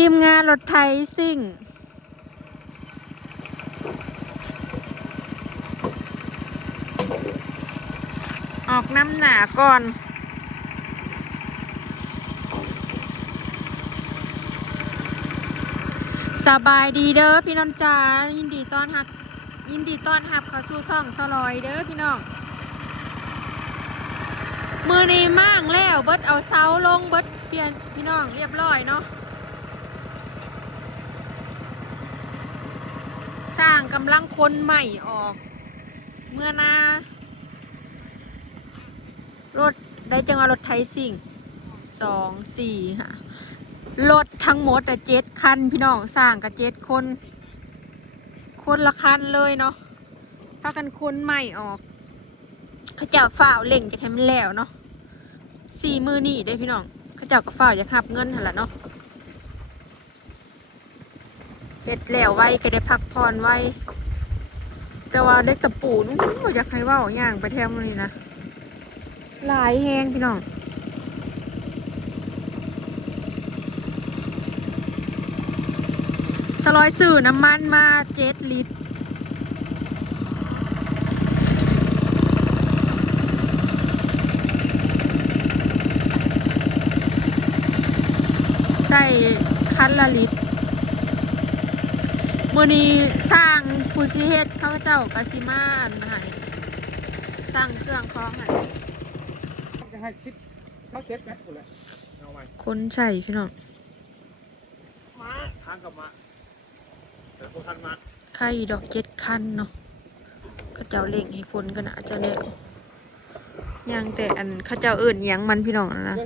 ทีมงานรถไทยซิ่ง ออกน้ำหนาก่อนสบายดีเด้อพี่น้องจ้ายินดีต้อนรับยินดีต้อนรับเข้าสู่ซ่องสลอยเด้อพี่น้องมือนี้มั่างแล้วเบิดเอาเสาลงเบิดเปลี่ยนพี่น้องเรียบร้อยเนาะ สร้างกำลังคนใหม่ออก เมื่อนา รถได้จังหวะรถไทยสิ่งสองสี่ค่ะ รถทั้งหมดอะเจ็ดคัน พี่น้องสร้างกับเจ็ดคน คนละคันเลยเนาะพากันคนใหม่ออก เขาเจ้าฝ่าวเล่งจะให้มันแล้วเนาะสี่มือนี่ได้พี่น้อง เขาเจ้าก็ฝ่าวอยากหับเงินหันละเนาะ เฮ็ดแล้วไว้ก็ได้พักผ่อนไว้ แต่ว่าเด็กตะปูนู้นอยากให้ว่าอย่างไปแทมอนี้นะหลายแหงพี่น้องสลอยสื่อน้ำมันมาเจ็ดลิตรใส่คันละลิตร มื่อนี้สร้างผู้สิเฮ็ดข้าเจ้ากาซิมานให้สร้างเครื่องคล้องให้จะให้ชิดเขาเก็บแมทกูแหละเอาไว้คนใส่พี่น้องมาทางกับมาเดี๋ยวพวกท่านมาไข่ดอกเจ็ดคันเนาะข้าเจ้าเล่งให้คนก็น่าจะเร็วยังแต่อันข้าเจ้าเอื่นยังมันพี่น้องนะ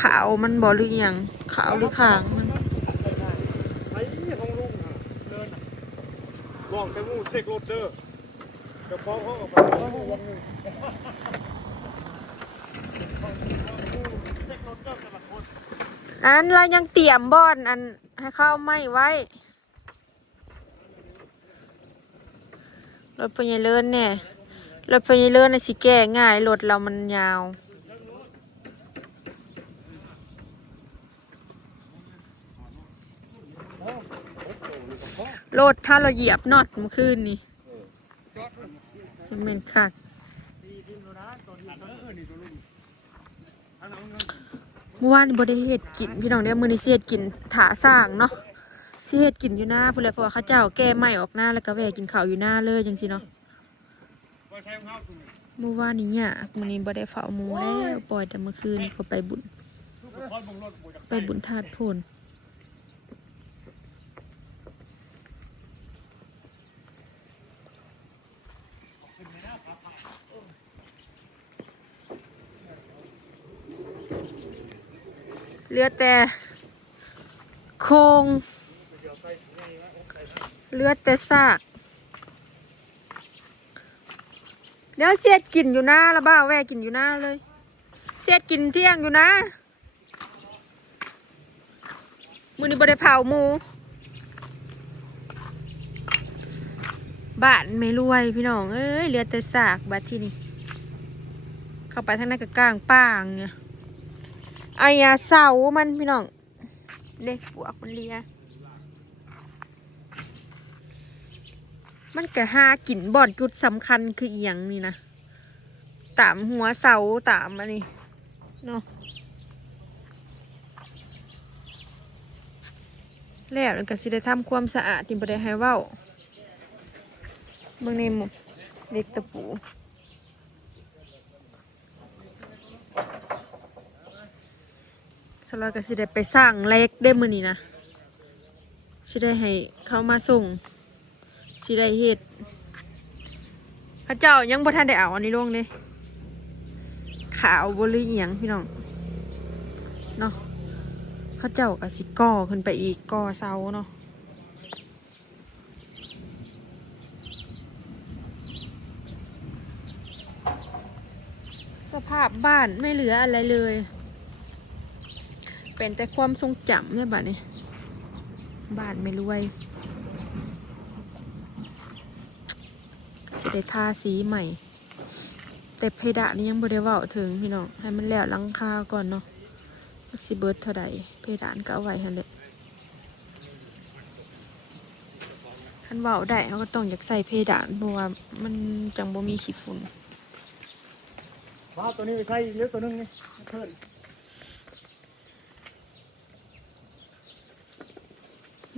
ขาวมันบ่หรือยังขาวหรือขางมัน ไอ้นี่ของลุงอะเดินน่ะ ลองแต่งูเช็ครถเด้อเดี๋ยวฟ้องเขากไปแล้วงูวันหนึ่งเช็ครถเด้อแต่ละคนอันเรายังเตรียมบอนอันให้เข้าไม่ไว้ รถพญาเลินเนี่ยรถพญาเลินในสิแก้ง่ายรถเรามันยาว รถถ้าเราเหยียบน็อตเมื่อคืนนี่จะเป็นคักเมื่อวานนี่บ่ได้เฮ็ดกิน พี่น้องเด้อมื้อนี้สิเฮ็ดกินถาสร้างเนาะสิเฮ็ดกินอยู่หน้าพุ่นแหละเพราะว่าเจ้าแก้ไม้ออกหน้าแล้วก็แวกินข้าวอยู่หน้าเลยจังซี่เนาะเขาถุงเมื่อวานนี้ยากมื้อนี้บ่ได้เฝ้ามูแล้วปล่อยแต่เมื่อคืนเขาไปบุญ ไปบุญธาตุพน ลือแต่โครงเลือแต่ซากเดี๋ยวเสียดกินอยู่หน้าละบ้าแวะกินอยู่หน้าเลย เสียดกินเที่ยงอยู่นะ มือนี้บได้เผาหมูบ้านไม่รวยพี่น้อง เอ้ยเลือแต่ซากบัดที่นี่ เข้าไปทางนั้นก็กลางป่างเนี่ย ไอ้ยาเสามันพี่น้องเด็กปวกมันเลีย มันก็หากินบ่อนจุดสำคัญคืออีหยังนี่นะ ตามหัวเสาตามอันนี้เนาะแล้วแล้วก็สิได้ทำความสะอาดที่บ่ได้ให้เว้าเบิ่งในหมุเด็กตะปู สลอยก็สิได้ไปสร้างเล็กได้มื้อนี้นะสิได้ให้เขามาส่งสิได้เฮ็ดพระเจ้ายังบ่ทันได้เอาอันนี้ลงเด้ขาวบ่หรืออีหยังพี่น้องเนาะเขาเจ้ากับสิก่อขึ้นไปอีกก่อเสาเนาะสภาพบ้านไม่เหลืออะไรเลย เป็นแต่ความทรงจำเนี่ยบ้านนี้บ้านไม่รวยสิได้ทาสีใหม่ แต่เพดานนี่ยังบ่ได้เว้าถึงพี่น้องให้มันแล้วลังคาก่อนเนาะสิเบิร์ดเท่าใดเพดานก็เอาไว้หันแหละคันเว้าได้เขาก็ต้องอยากใส่เพดานเพราะว่ามันจังบ่มีขี้ฝุ่นฟ้าตัวนี้ไปใส่เลือตัวนึงนี่เพิ่น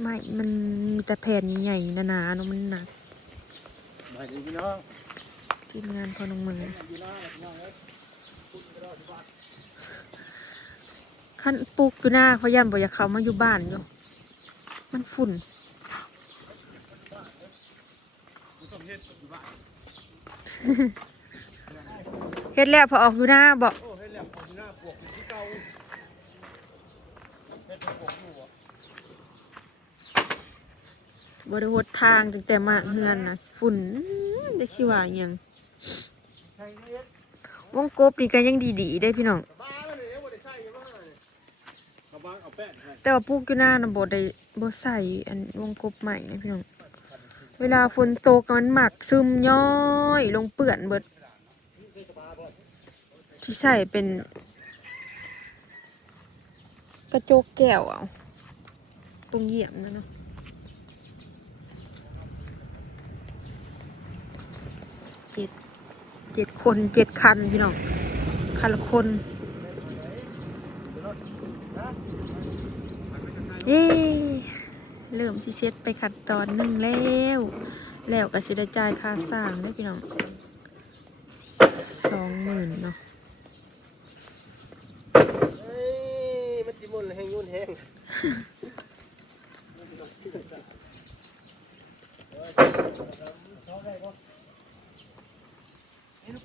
ไม่มันมีแต่แผ่นใหญ่ๆหนาๆเนาะมันหนักมาดีพี่น้องทีมงานพอน้องมืออยู่หน้าพี่น้องเอ้ยขั้นปลูกอยู่หน้าเขายันบอกอยากเขามาอยู่บ้านอยู่ มันฝุ่นกูต้องเฮ็ดอยู่บ้านเฮ็ดแล้วพอออกอยู่หน้าบอกโอ้เฮ็ดแล้วเอาอยู่หน้าปวกอยู่ที่เก่าเฮ็ดเป็นปวกอยู่อะ บริวดทางตั้งแต่มาเฮือนนะฝุ่นได้สิว่าอหยังใช่เฮ็ดวงกบนี่ก็ยังดีๆได้พี่น้องแต่ว่าปลูกอยู่หน้านะบ่ได้บ่ใส่อันวงกบใหม่นะพี่น้องเวลาฝนตกมันหมักซึมย้อยลงเปื้อนเบิด ที่ใส่เป็นกระโจกแก้วเอาตรงเหยียบนะเนาะเจ็ด เจ็ดคนเจ็ดคันพี่น้องคันละคนเย้เริ่มที่เซ็ตไปขัดตอนหนึ่งแล้ว แล้วก็สิได้จ่ายค่าสร้างเด้อพี่น้องสองหมื่นเนาะเอ้ยมันจิมุนแห้งยุ่นแห้ง มา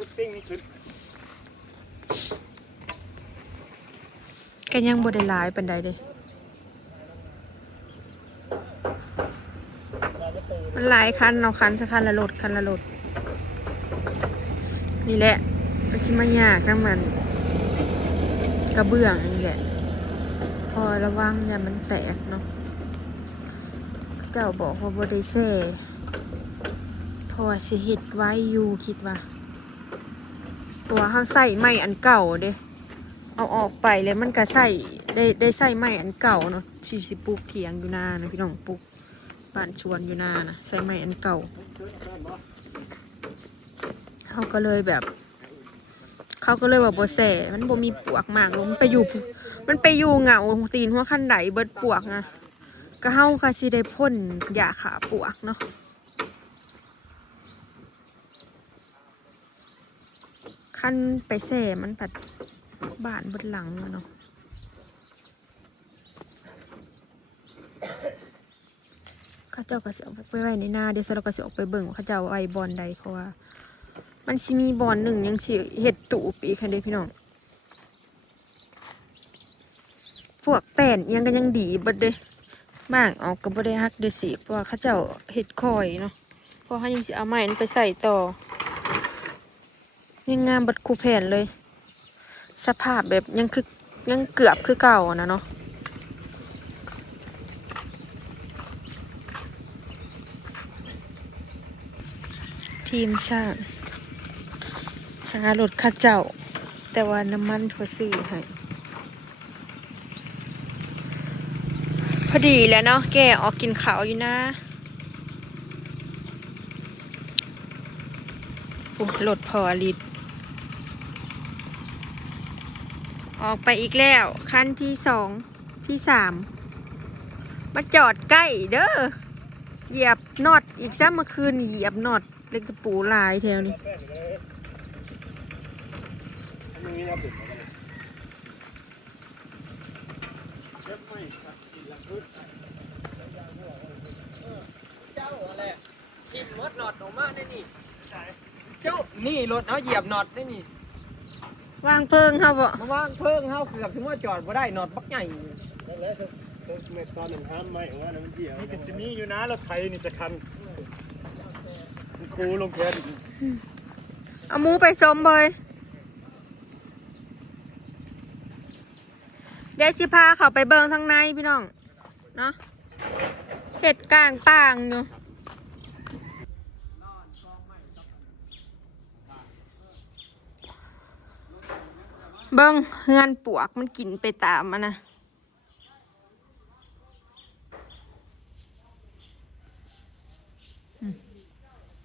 ลูกปิ้งนี่ขึ้นก็ยังบ่ได้หลายปันใดเด้มัน หลายคันเนาะคันสักคันละรถคันละรถนี่แหละมันชิมายากน้ำมัน กระเบื้องนี่แหละ พอระวังอย่ามันแตกเนาะเจ้าบอกว่าบได้แซ่เพราะว่าสิเฮ็ดไว้อยู่คิดว่าเพราะว่าเขาใส่ไม้อันเก่าเด้เอาออกไปเลยมันก็ใส่ได้ได้ใส่ไม้อันเก่าเนาะสี่สิปลูกเถียงอยู่หน้านะพี่น้องปลูก บ้านชวนอยู่หน้านะใส่ไม้อันเก่าเขาก็เลยแบบ เขาก็เลยว่าบ่แสมันบ่มีปวกมากลงมันไปอยู่ มันไปอยู่เหงาตีนหัวคันไดเบิดปวกนะก็เฮาค่ะสิได้พ่นยาขาปวกเนาะคันไปแส่มันปัดบ้านบิดหลังเนาะ เข้าเจ้าก็สิเอาไปไว้ในหน้าเดี๋ยวเราก็สิออกไปเบิ่งว่าเขาเจ้าเอาไว้บอนใดเพราะว่า มันสิมีบอนหนึ่งยังสิเห็ดตูปีกคันเด้พี่น้องพวกแป้นยังก็ยังดีบดเด้มากออกก็บ่ได้ฮักเดสิเพราะว่าเขาเจ้าเห็ดคอยเนาะเพราะเขายังสิเอาไม้นั้นไปใส่ต่อ ยังงามบัดคูแผ่นเลย สภาพแบบยังคือยังเกือบคือเก่านะเนาะ ทีมชาติ หารถข้าเจ้า แต่ว่าน้ำมันทัวซื้อให้พอดีแล้วเนาะแกออกกินข้าวอยู่นะปุ๊บรถพอลิตออกไปอีกแล้วขั้นที่สองที่สามมาจอดใกล้เด้อเหยียบน็อตอีกซ้ำเมื่อคืนเหยียบน็อต เล็กตะปูลายแถวนี้แป้งเลยอันนี้นะปิดเอาไปเลยเก็บไม่ครับกินละขึ้นเจ้าอะไรจิ้มมดหนอดออกมาได้นี่เจ้านี่รถเอาเหยียบหนอดได้นี่วางเพิงครับบ่มาว่างเพิ่งเฮาเกือบสมมติจอดบ่ได้หนอดบักใหญ่นั่นแหละเธอเธอเม็ดตอนหนึ่งห้ามไม่ของว่านะมันเกี่ยวนี่เป็นซิมีอยู่นะรถไทยนี่จะคัน ครูลงแขนเอาหมูไปสมเบยเดี๋ยวสิพาเขาไปเบิงทางในพี่น้อง เนาะเห็ดกลางป่างอยู่เบิงเฮือนปวกมันกินไปตามมันนะ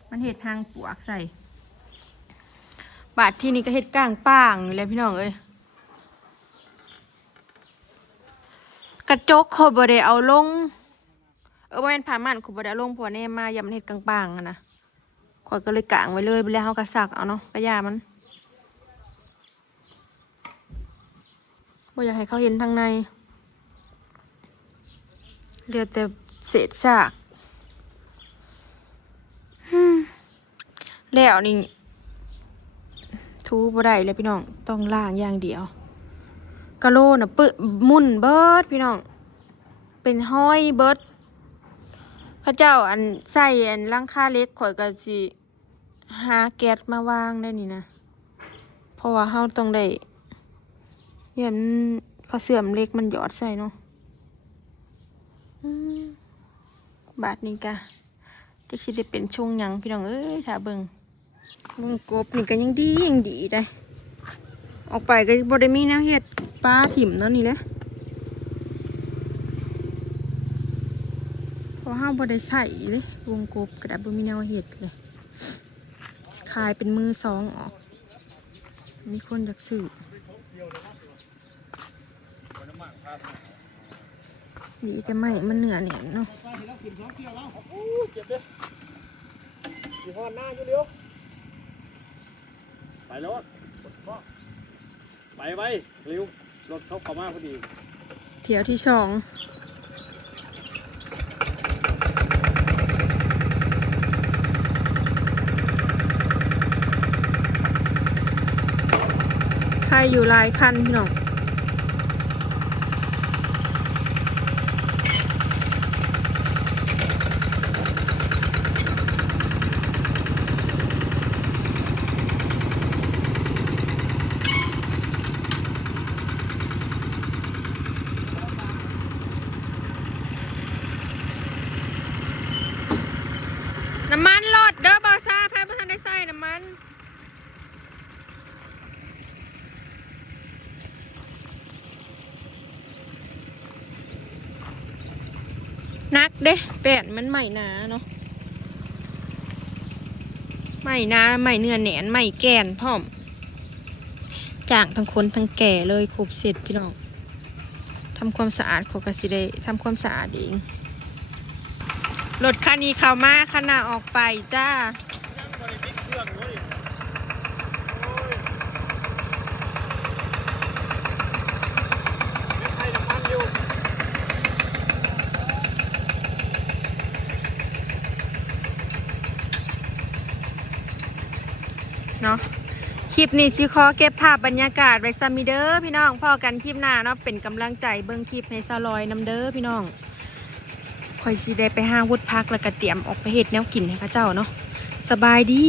มันเห็ดทางปวกใส่ บาทที่นี่ก็เฮ็ดกลางป่างอยู่เลยพี่น้องเอ้ยกระจกเขาบ่ได้เอาลง เออว่าแมนผ่ามันเขาบ่ได้เอาลงเพราะว่าแน่มาอย่ามันเฮ็ดกลางป่างอะนะข่อยก็เลยกางไว้เลยไปแล้วเฮาก็ซักเอาเนาะก็ย่ามันบ่อยากให้เขาเห็นทางในเหลือแต่เศษซากฮึ่ม แล้วนี่ทูบ่ได้เลยพี่น้องต้องล่างอย่างเดียวกะโลน่ะปึมุ่นเบิดพี่น้อง เป็นห้อยเบิดข้าเจ้าอันใส่อันลังคาเล็กข่อยก็สิหาแก๊สมาวางได้นี่นะเพราะว่าเฮาต้องได้เยี่ยมนเขาเสื่อมเล็กมันหยอดใส่เนาะบาทนี้กะจักสิได้เป็นช่วงยังพี่น้องเอ้ยถ้าเบิ่ง วงกบนี่ก็ยังดียังดีได้ ออกไปก็บ่ได้มีแนวเฮ็ดปลาถิ่มนั่นนี่แหละพราะห้าบได้ใส่เลยวงกบก็ได้บ่มีแนวเฮ็ดเลยสิขายเป็นมือสองออก มีคนอยากซื้อดีจะไม่มันเหนือเนี่ยเนาะเจ็บเด้อสิฮอดหน้าอยู่เดียว ไปรถไปไปเร็วรถเขาเข้ามาพอดี เที่ยวที่ช่องใครอยู่ลายคันพี่น้อง น้ำมันรถเด้อบอซ่าแพ้ประธานได้ใส่น้ำมัน นัก เด้แปดมันใหม่หนาเนาะใหม่นาใหม่เนื้อแหนนใหม่แกนพร้อมจ่างทั้งคนทั้งแก่เลยขูบเสร็จพี่น้องทำความสะอาดเขาก็สิได้ทำความสะอาดเองรถคันนี้เข้ามาขณะออกไปจ้า ยังบริติดเครื่องเลยโอ้ยยังให้น้ำมันอยู่ เนาะคลิปนี้จิขอเก็บภาพบรรยากาศไว้ซามิเดอร์พี่น้องพอกันคลิปหน้าเนาะเป็นกำลังใจเบิ่งคลิปในซาลอยน้ำเด้อพี่น้องคอยสีได้ไปห้างวุดพักแล้วก็เตรียมออกไปเห็ดแนวกินให้พระเจ้าเนาะสบายดี